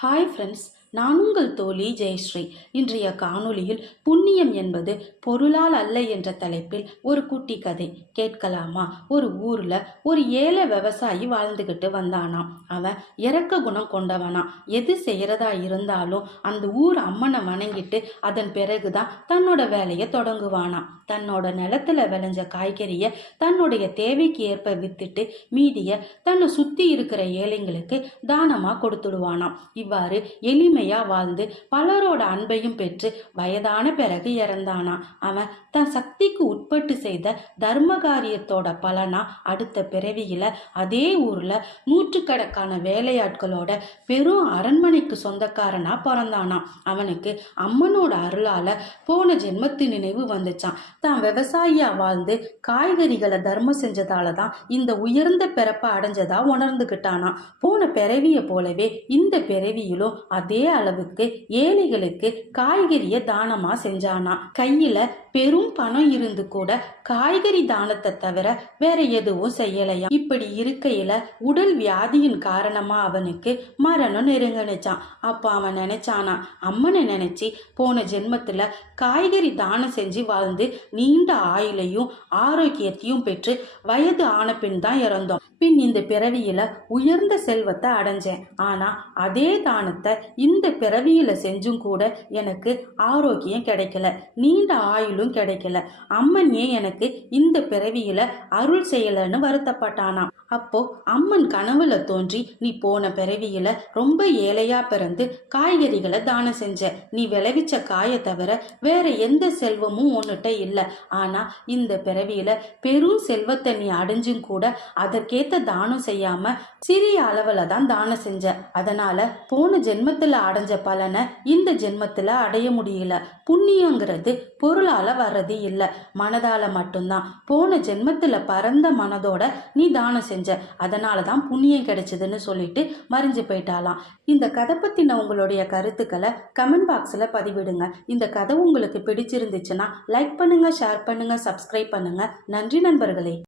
Hi friends, நான் உங்கள் தோழி ஜெயஸ்ரீ. இன்றைய காணொளியில் புண்ணியம் என்பது பொருளால் அல்ல என்ற தலைப்பில் ஒரு குட்டி கதை கேட்கலாமா? ஒரு ஊர்ல ஒரு ஏழை விவசாயி வாழ்ந்துகிட்டு வந்தானாம். அவன் இறக்க குணம் கொண்டவனாம். எது செய்யறதா இருந்தாலும் அந்த ஊர் அம்மனை வணங்கிட்டு அதன் பிறகுதான் தன்னோட வேலையை தொடங்குவானாம். தன்னோட நிலத்துல விளைஞ்ச காய்கறிய தன்னுடைய தேவைக்கு ஏற்ப வித்துட்டு மீதிய தன்னை சுத்தி இருக்கிற ஏழைங்களுக்கு தானமா கொடுத்துடுவானாம். இவ்வாறு எளிமையா வாழ்ந்து பலரோட அன்பையும் பெற்று வயதான பிறகு இறந்தானா. அவன் தன் சக்திக்கு உட்பட்டு செய்த தர்ம காரியத்தோட பலனா அடுத்த பிறவியில அதே ஊர்ல நூற்றுக்கணக்கான வேலையாட்களோட பெரும் அரண்மனைக்கு சொந்தக்காரனா பிறந்தானா. அவனுக்கு அம்மனோட அருளால போன ஜென்மத்து நினைவு வந்துச்சான். தான் விவசாயியா வாழ்ந்து காய்கறிகளை தர்மம் செஞ்சதாலதான் இந்த உயர்ந்த பிறப்பை அடைஞ்சதா உணர்ந்துகிட்டானா. போன பிறவிய போலவே இந்த பிறவியிலும் அதே அளவுக்கு ஏழைகளுக்கு காய்கறிய தானமா செஞ்சானா. கையில பெரும் பணம் இருந்து கூட காய்கறி தானத்தை தவிர வேற எதுவும் செய்யலையா. இப்படி இருக்கையில உடல் வியாதியின் காரணமா அவனுக்கு மரணம் நெருங்கினுச்சான். அப்ப அவன் நினைச்சானா, அம்மனை நினைச்சு போன ஜென்மத்துல காய்கறி தானம் செஞ்சு வாழ்ந்து நீண்ட ஆயுளையும் ஆரோக்கியத்தையும் பெற்று வயது ஆன பின் தான் இறந்தோம். பின் இந்த பிறவியில உயர்ந்த செல்வத்தை அடைஞ்சேன். ஆனா அதே தானத்தை இந்த பிறவியில செஞ்சும் கூட எனக்கு ஆரோக்கியம் கிடைக்கல, நீண்ட ஆயுளும் கிடைக்கல. அம்மன் ஏன் எனக்கு இந்த பிறவியில அருள் செய்யலன்னு வருத்தப்பட்டானா. அப்போ அம்மன் கனவுல தோன்றி, நீ போன பிறவியில ரொம்ப ஏழையா பிறந்து காய்கறிகளை தானம் செஞ்ச. நீ விளைவிச்ச காயை தவிர வேற எந்த செல்வமும் உன்னிட்ட இல்லை. ஆனா இந்த பிறவியில பெரும் செல்வத்தை நீ அடைஞ்சும் கூட அதற்கேத்த தானம் செய்யாம சிறிய அளவுல தான் தானம் செஞ்ச. அதனால போன ஜென்மத்துல அடைஞ்ச பலனை இந்த ஜென்மத்துல அடைய முடியல. புண்ணியங்கிறது பொருளால வர்றது இல்லை, மனதால மட்டும்தான். போன ஜென்மத்துல பரந்த மனதோட நீ தானம் செஞ்ச, அதனாலதான் புண்ணியம் கிடைச்சதுன்னு சொல்லிட்டு மறைஞ்சு போயிட்டாலாம். இந்த கதை பத்தின உங்களுடைய கருத்துக்களை கமெண்ட் பாக்ஸ்ல பதிவிடுங்க. இந்த கதை உங்களுக்கு பிடிச்சிருந்துச்சுன்னா லைக் பண்ணுங்க, ஷேர் பண்ணுங்க, சப்ஸ்கிரைப் பண்ணுங்க. நன்றி நண்பர்களே.